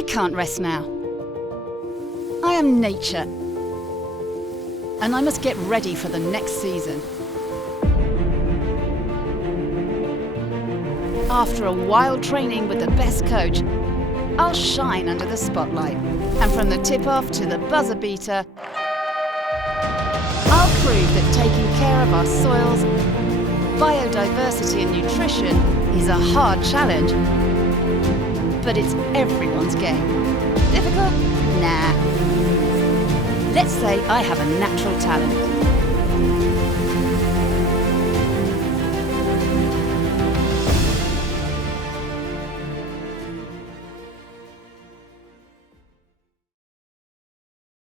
I can't rest now. I am nature, and I must get ready for the next season. After a wild training with the best coach, I'll shine under the spotlight. And from the tip-off to the buzzer beater, I'll prove that taking care of our soils, biodiversity and nutrition is a hard challenge. But it's everyone's game. Difficult? Nah. Let's say I have a natural talent.